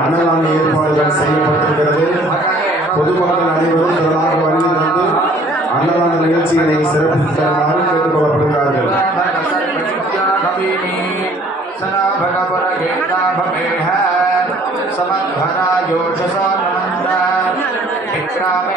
அன்னதான ஏற்பாடுகள் செய்யப்பட்டிருக்கிறது பொதுமக்கள் அனைவரும் திரளாக வருகை தந்து அன்னதான நிகழ்ச்சியினை சிறப்பித்தருமாறு கேட்டுக்கொள்ளப்படுகிறார்கள் विक्रामे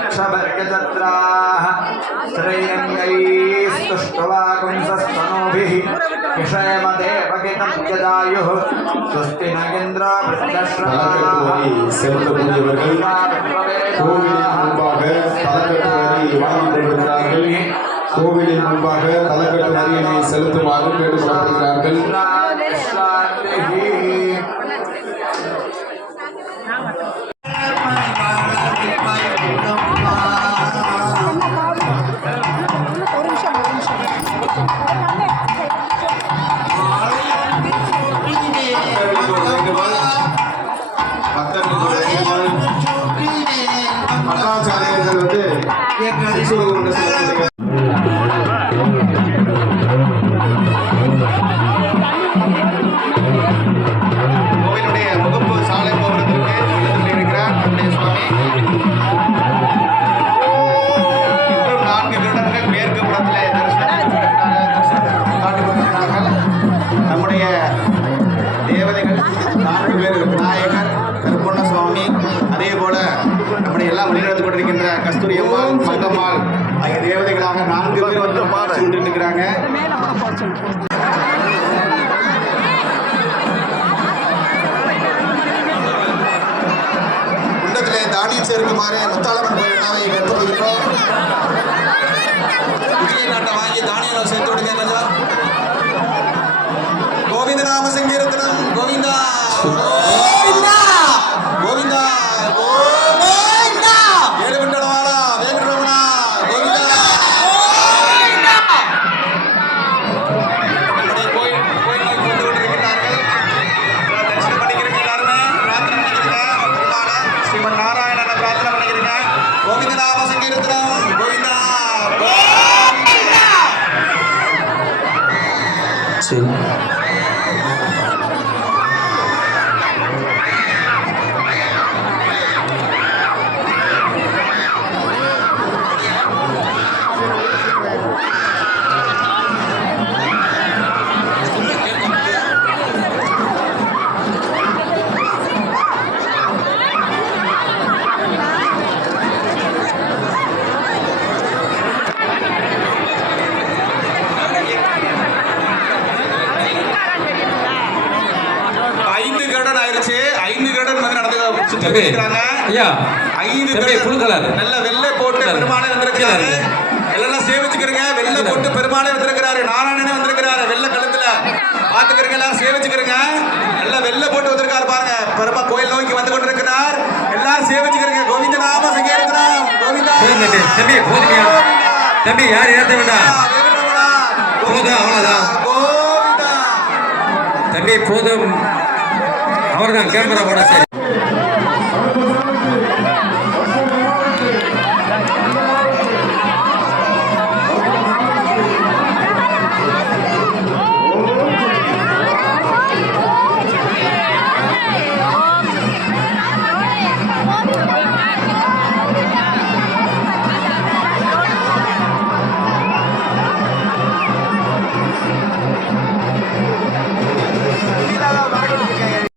पश्येमाक्षभर्गजत्राः श्रेयङ्गैस्तुष्टवागुंसस्तनूभिः विषयमदेवगितं यदायुः स्वस्ति न इन्द्र தலைக்கட்டுவதை செலுத்தக்கூடியவர்கள் கோவிலின் முன்பாக தலைக்கட்டு வரி வாங்கிக் கொண்டிருக்கிறார்கள் கோவிலின் முன்பாக தலைக்கட்டு வரியினை செலுத்துமாறு கேட்டுக்கொள்ளப்படுகிறார்கள் பட்டாச்சாரியர்கள் நான்கு பேர் விநாயகர் கருப்பண்ண சுவாமி அதே போல நம்முடைய எல்லாம் வழிநடத்தி கொண்டிருக்கின்ற கஸ்தூரி அம்மாள் மங்கம்மாள் ஆகிய தேவதைகளாக நான்கு பேர் வந்து பார்த்து கொண்டிருக்கிறாங்க. குண்டத்திலே தானியம் சேர்க்குமாறு முத்தாளம்மன் கோயில் விழாவை ஏற்படுத்துகிறோம் இட்லி நாட்டை வாங்கி தானியம் சேர்த்து விடுங்க கொஞ்சம் கோவிந்த நாம சங்கீர்த்தனம் 对。கடன் ஆயிருச்சு. ஐந்து கடன் வந்து நடந்து ஐயா ஐந்து கடன் color. நல்ல வெள்ளை போட்டு. பெருமானே வந்திருக்கிறாரு. எல்லாம் சேவிச்சுக்கிறீங்க. வெள்ளை போட்டு பெருமானே வந்திருக்கிறாரு. நாராயணனே வந்திருக்கிறாரு. வெள்ளை கழுத்துல. பாத்துக்கிறீங்க எல்லாரும் சேவிச்சுக்கிறீங்க. நல்ல வெள்ளை போட்டு வந்திருக்காரு பாருங்க. பெருமா கோயில் நோக்கி வந்து கொண்டிருக்கிறார். எல்லாரும் சேவிச்சுக்கிறீங்க. கோவிந்த நாம சங்கீர்த்தனம் கோவிந்தா தம்பி தம்பி போதுமியா தம்பி யார் ஏத்த வேண்டாம் போதும், அவ்வளவுதான். தம்பி போதும். அவர்தான் கேமரா போட சரி.